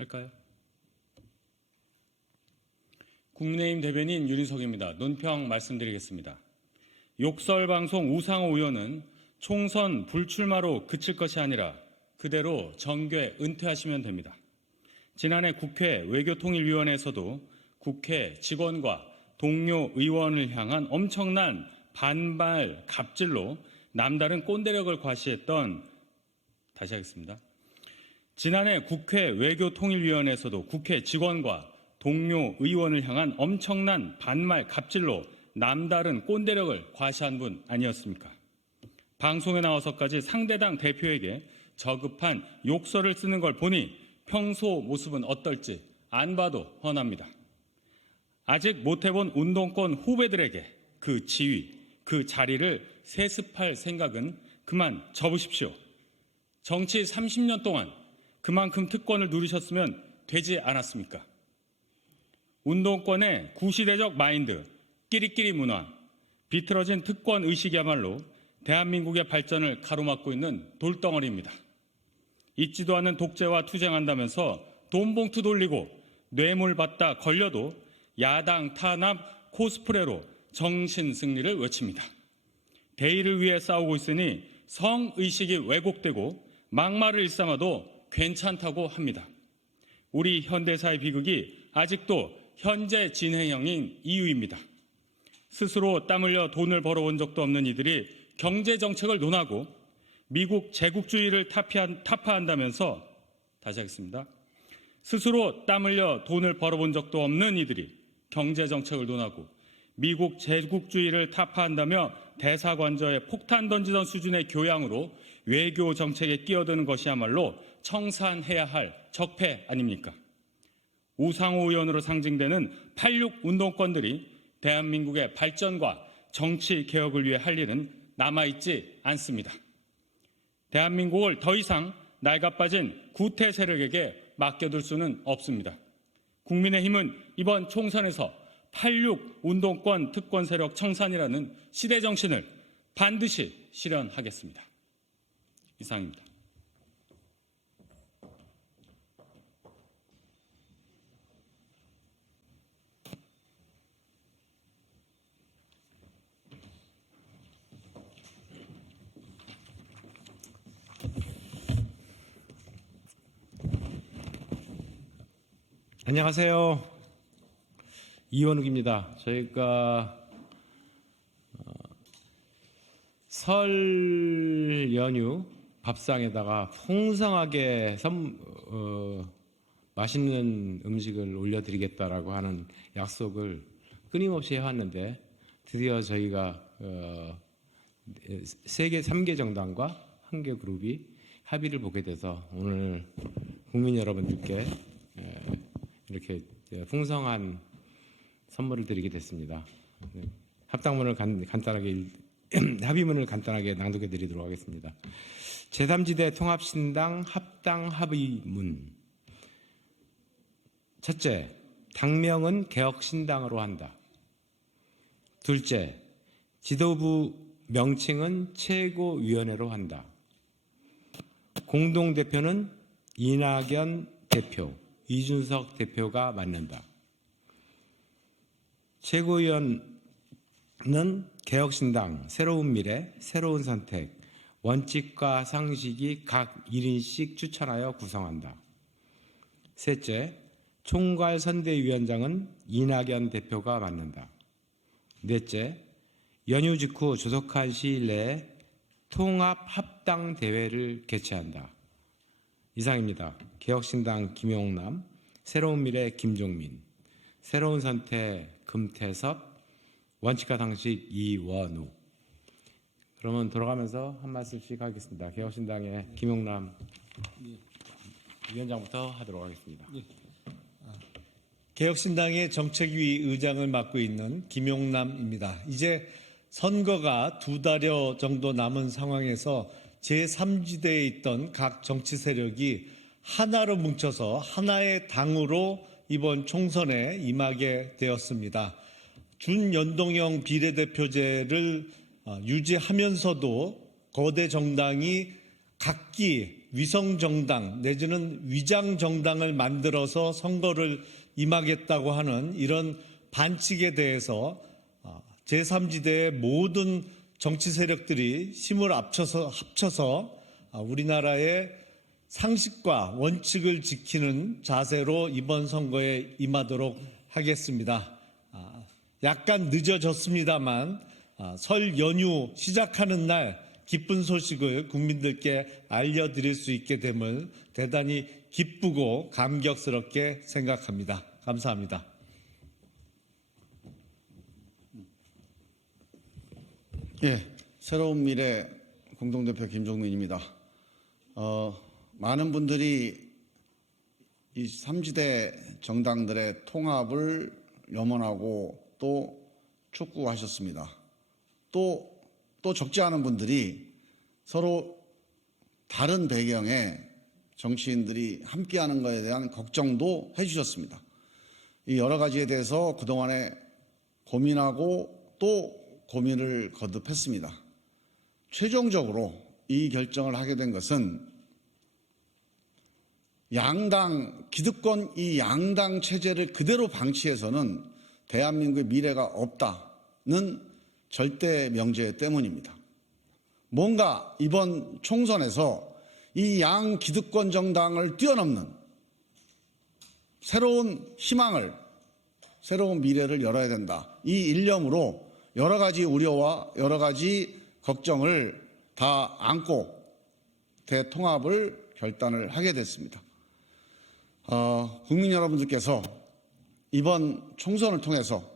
할까요? 국민의힘 대변인 유인석입니다. 논평 말씀드리겠습니다. 욕설방송 우상호 의원은 총선 불출마로 그칠 것이 아니라 그대로 정계 은퇴하시면 됩니다. 지난해 국회 외교통일위원회에서도 국회 직원과 동료 의원을 향한 엄청난 반발 갑질로 남다른 꼰대력을 과시했던 다시 하겠습니다. 지난해 국회 외교통일위원회에서도 국회 직원과 동료 의원을 향한 엄청난 반말 갑질로 남다른 꼰대력을 과시한 분 아니었습니까? 방송에 나와서까지 상대당 대표에게 저급한 욕설을 쓰는 걸 보니 평소 모습은 어떨지 안 봐도 훤합니다. 아직 못 해본 운동권 후배들에게 그 지위, 그 자리를 세습할 생각은 그만 접으십시오. 정치 30년 동안 그만큼 특권을 누리셨으면 되지 않았습니까? 운동권의 구시대적 마인드, 끼리끼리 문화, 비틀어진 특권 의식이야말로 대한민국의 발전을 가로막고 있는 돌덩어리입니다. 잊지도 않은 독재와 투쟁한다면서 돈봉투 돌리고 뇌물 받다 걸려도 야당 탄압 코스프레로 정신 승리를 외칩니다. 대의를 위해 싸우고 있으니 성의식이 왜곡되고 막말을 일삼아도 괜찮다고 합니다. 우리 현대사의 비극이 아직도 현재 진행형인 이유입니다. 스스로 땀 흘려 돈을 벌어본 적도 없는 이들이 경제정책을 논하고 미국 제국주의를 타파한다면서 다시 하겠습니다. 스스로 땀 흘려 돈을 벌어본 적도 없는 이들이 경제정책을 논하고 미국 제국주의를 타파한다며 대사관저에 폭탄 던지던 수준의 교양으로 외교 정책에 끼어드는 것이야말로 청산해야 할 적폐 아닙니까? 우상호 의원으로 상징되는 86 운동권들이 대한민국의 발전과 정치 개혁을 위해 할 일은 남아있지 않습니다. 대한민국을 더 이상 낡아빠진 구태 세력에게 맡겨둘 수는 없습니다. 국민의힘은 이번 총선에서 86 운동권 특권 세력 청산이라는 시대 정신을 반드시 실현하겠습니다. 이상입니다. 안녕하세요. 이원욱입니다. 저희가 설 연휴 밥상에다가 풍성하게 맛있는 음식을 올려드리겠다라고 하는 약속을 끊임없이 해왔는데 드디어 저희가 세계 3개 정당과 한 개 그룹이 합의를 보게 돼서 오늘 국민 여러분들께 이렇게 풍성한 선물을 드리게 됐습니다. 합당문을 간단하게 합의문을 간단하게 낭독해 드리도록 하겠습니다. 제3지대 통합신당 합당 합의문. 첫째, 당명은 개혁신당으로 한다. 둘째, 지도부 명칭은 최고위원회로 한다. 공동대표는 이낙연 대표, 이준석 대표가 맡는다. 최고위원은 개혁신당, 새로운 미래, 새로운 선택, 원칙과 상식이 각 1인씩 추천하여 구성한다. 셋째, 총괄선대위원장은 이낙연 대표가 맡는다. 넷째, 연휴 직후 조속한 시일 내에 통합합당대회를 개최한다. 이상입니다. 개혁신당 김용남, 새로운 미래 김종민, 새로운 선택 금태섭, 원칙과 상식 이원우. 그러면 돌아가면서 한 말씀씩 하겠습니다. 개혁신당의 김용남 위원장부터 하도록 하겠습니다. 개혁신당의 정책위 의장을 맡고 있는 김용남입니다. 이제 선거가 2달여 정도 남은 상황에서 제3지대에 있던 각 정치 세력이 하나로 뭉쳐서 하나의 당으로 이번 총선에 임하게 되었습니다. 준연동형 비례대표제를 유지하면서도 거대 정당이 각기 위성정당 내지는 위장정당을 만들어서 선거를 임하겠다고 하는 이런 반칙에 대해서 제3지대의 모든 정치 세력들이 힘을 합쳐서 우리나라의 상식과 원칙을 지키는 자세로 이번 선거에 임하도록 하겠습니다. 약간 늦어졌습니다만 설 연휴 시작하는 날 기쁜 소식을 국민들께 알려드릴 수 있게 됨을 대단히 기쁘고 감격스럽게 생각합니다. 감사합니다. 예, 새로운 미래 공동대표 김종민입니다. 많은 분들이 이 3지대 정당들의 통합을 염원하고 또 촉구하셨습니다. 또 적지 않은 분들이 서로 다른 배경의 정치인들이 함께하는 것에 대한 걱정도 해주셨습니다. 이 여러 가지에 대해서 그동안에 고민하고 또 고민을 거듭했습니다. 최종적으로 이 결정을 하게 된 것은 양당, 기득권 이 양당 체제를 그대로 방치해서는 대한민국의 미래가 없다는 절대 명제 때문입니다. 뭔가 이번 총선에서 이 양 기득권 정당을 뛰어넘는 새로운 희망을, 새로운 미래를 열어야 된다. 이 일념으로 여러 가지 우려와 여러 가지 걱정을 다 안고 대통합을 결단을 하게 됐습니다. 국민 여러분들께서 이번 총선을 통해서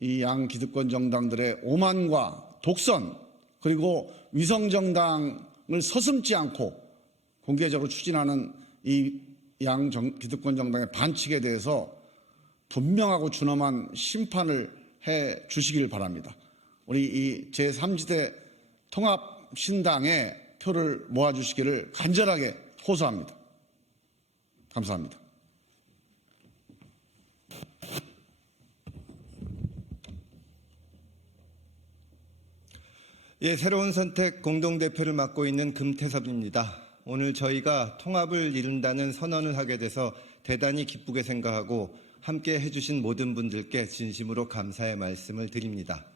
이 양 기득권 정당들의 오만과 독선 그리고 위성 정당을 서슴지 않고 공개적으로 추진하는 이 양 기득권 정당의 반칙에 대해서 분명하고 준엄한 심판을 해 주시길 바랍니다. 우리 이 제3지대 통합신당의 표를 모아주시기를 간절하게 호소합니다. 감사합니다. 예, 새로운 선택 공동대표를 맡고 있는 금태섭입니다. 오늘 저희가 통합을 이룬다는 선언을 하게 돼서 대단히 기쁘게 생각하고 함께 해주신 모든 분들께 진심으로 감사의 말씀을 드립니다.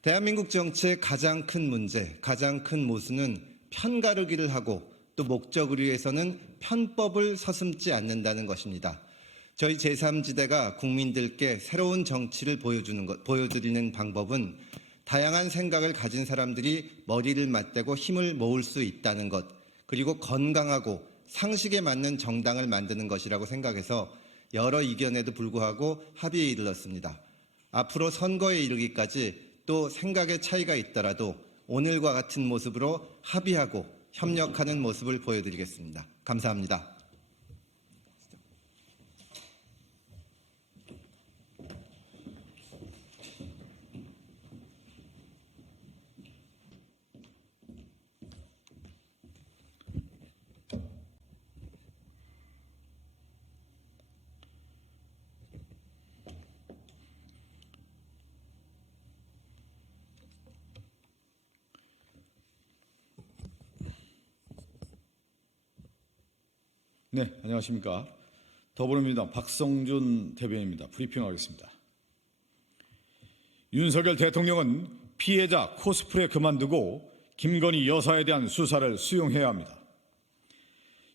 대한민국 정치의 가장 큰 문제, 가장 큰 모순은 편가르기를 하고 또 목적을 위해서는 편법을 서슴지 않는다는 것입니다. 저희 제3지대가 국민들께 새로운 정치를 보여드리는 방법은 다양한 생각을 가진 사람들이 머리를 맞대고 힘을 모을 수 있다는 것, 그리고 건강하고 상식에 맞는 정당을 만드는 것이라고 생각해서 여러 이견에도 불구하고 합의에 이르렀습니다. 앞으로 선거에 이르기까지 또 생각의 차이가 있더라도 오늘과 같은 모습으로 합의하고 협력하는 모습을 보여드리겠습니다. 감사합니다. 네, 안녕하십니까. 더불어민주당 박성준 대변인입니다. 브리핑하겠습니다. 윤석열 대통령은 피해자 코스프레 그만두고 김건희 여사에 대한 수사를 수용해야 합니다.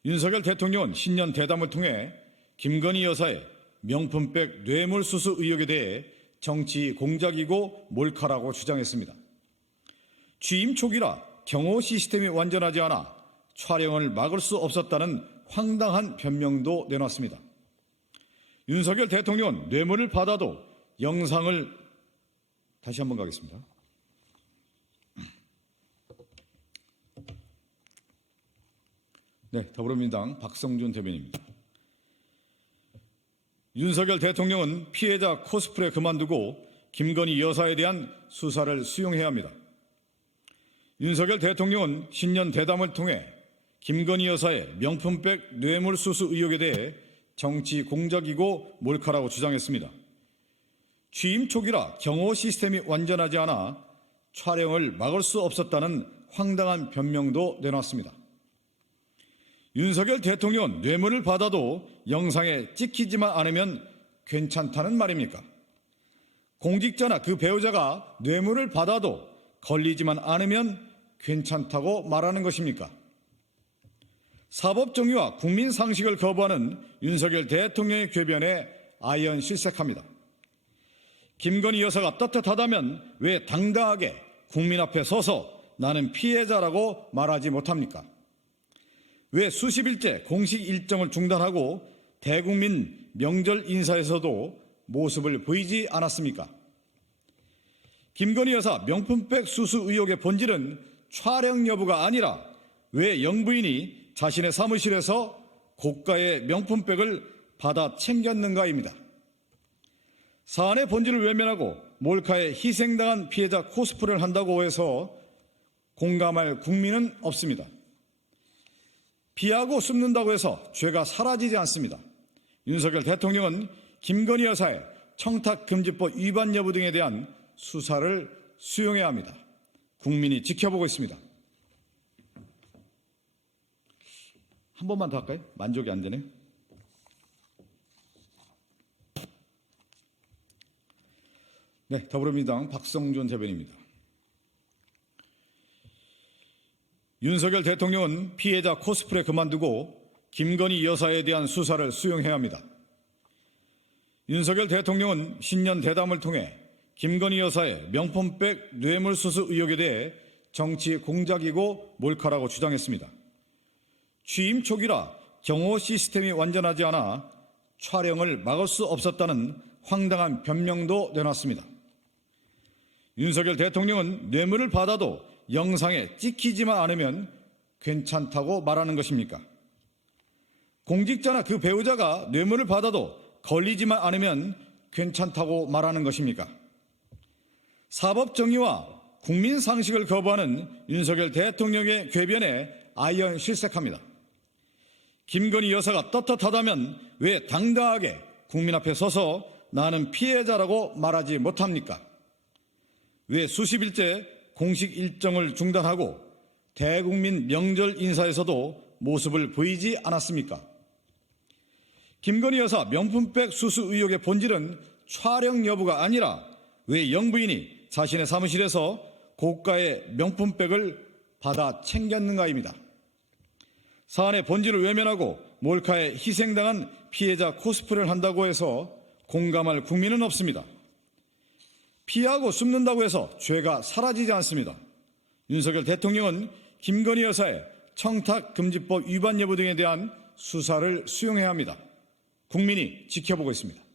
윤석열 대통령은 신년 대담을 통해 김건희 여사의 명품백 뇌물수수 의혹에 대해 정치 공작이고 몰카라고 주장했습니다. 취임 초기라 경호 시스템이 완전하지 않아 촬영을 막을 수 없었다는 황당한 변명도 내놨습니다. 윤석열 대통령은 뇌물을 받아도 영상을 다시 한번 가겠습니다. 네, 더불어민주당 박성준 대변인입니다. 윤석열 대통령은 피해자 코스프레 그만두고 김건희 여사에 대한 수사를 수용해야 합니다. 윤석열 대통령은 신년 대담을 통해 김건희 여사의 명품백 뇌물수수 의혹에 대해 정치 공작이고 몰카라고 주장했습니다. 취임 초기라 경호 시스템이 완전하지 않아 촬영을 막을 수 없었다는 황당한 변명도 내놨습니다. 윤석열 대통령은 뇌물을 받아도 영상에 찍히지만 않으면 괜찮다는 말입니까? 공직자나 그 배우자가 뇌물을 받아도 걸리지만 않으면 괜찮다고 말하는 것입니까? 사법 정의와 국민 상식을 거부하는 윤석열 대통령의 궤변에 아연실색합니다. 김건희 여사가 떳떳하다면 왜 당당하게 국민 앞에 서서 나는 피해자라고 말하지 못합니까? 왜 수십일째 공식 일정을 중단하고 대국민 명절 인사에서도 모습을 보이지 않았습니까? 김건희 여사 명품백 수수 의혹의 본질은 촬영 여부가 아니라 왜 영부인이 자신의 사무실에서 고가의 명품백을 받아 챙겼는가입니다. 사안의 본질을 외면하고 몰카에 희생당한 피해자 코스프레를 한다고 해서 공감할 국민은 없습니다. 피하고 숨는다고 해서 죄가 사라지지 않습니다. 윤석열 대통령은 김건희 여사의 청탁금지법 위반 여부 등에 대한 수사를 수용해야 합니다. 국민이 지켜보고 있습니다. 한 번만 더 할까요? 만족이 안 되네. 네, 더불어민주당 박성준 대변인입니다. 윤석열 대통령은 피해자 코스프레 그만두고 김건희 여사에 대한 수사를 수용해야 합니다. 윤석열 대통령은 신년 대담을 통해 김건희 여사의 명품백 뇌물수수 의혹에 대해 정치 공작이고 몰카라고 주장했습니다. 취임 초기라 경호 시스템이 완전하지 않아 촬영을 막을 수 없었다는 황당한 변명도 내놨습니다. 윤석열 대통령은 뇌물을 받아도 영상에 찍히지만 않으면 괜찮다고 말하는 것입니까? 공직자나 그 배우자가 뇌물을 받아도 걸리지만 않으면 괜찮다고 말하는 것입니까? 사법 정의와 국민 상식을 거부하는 윤석열 대통령의 궤변에 아연실색합니다. 김건희 여사가 떳떳하다면 왜 당당하게 국민 앞에 서서 나는 피해자라고 말하지 못합니까? 왜 수십일째 공식 일정을 중단하고 대국민 명절 인사에서도 모습을 보이지 않았습니까? 김건희 여사 명품백 수수 의혹의 본질은 촬영 여부가 아니라 왜 영부인이 자신의 사무실에서 고가의 명품백을 받아 챙겼는가입니다. 사안의 본질을 외면하고 몰카에 희생당한 피해자 코스프레를 한다고 해서 공감할 국민은 없습니다. 피하고 숨는다고 해서 죄가 사라지지 않습니다. 윤석열 대통령은 김건희 여사의 청탁금지법 위반 여부 등에 대한 수사를 수용해야 합니다. 국민이 지켜보고 있습니다.